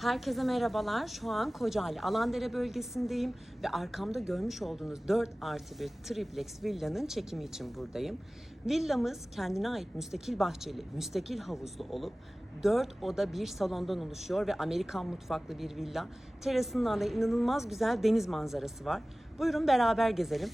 Herkese merhabalar. Şu an Kocaeli Alandere bölgesindeyim ve arkamda görmüş olduğunuz 4 artı bir triplex villanın çekimi için buradayım. Villamız kendine ait müstakil bahçeli, müstakil havuzlu olup 4 oda bir salondan oluşuyor ve Amerikan mutfaklı bir villa. Terasından da inanılmaz güzel deniz manzarası var. Buyurun beraber gezelim.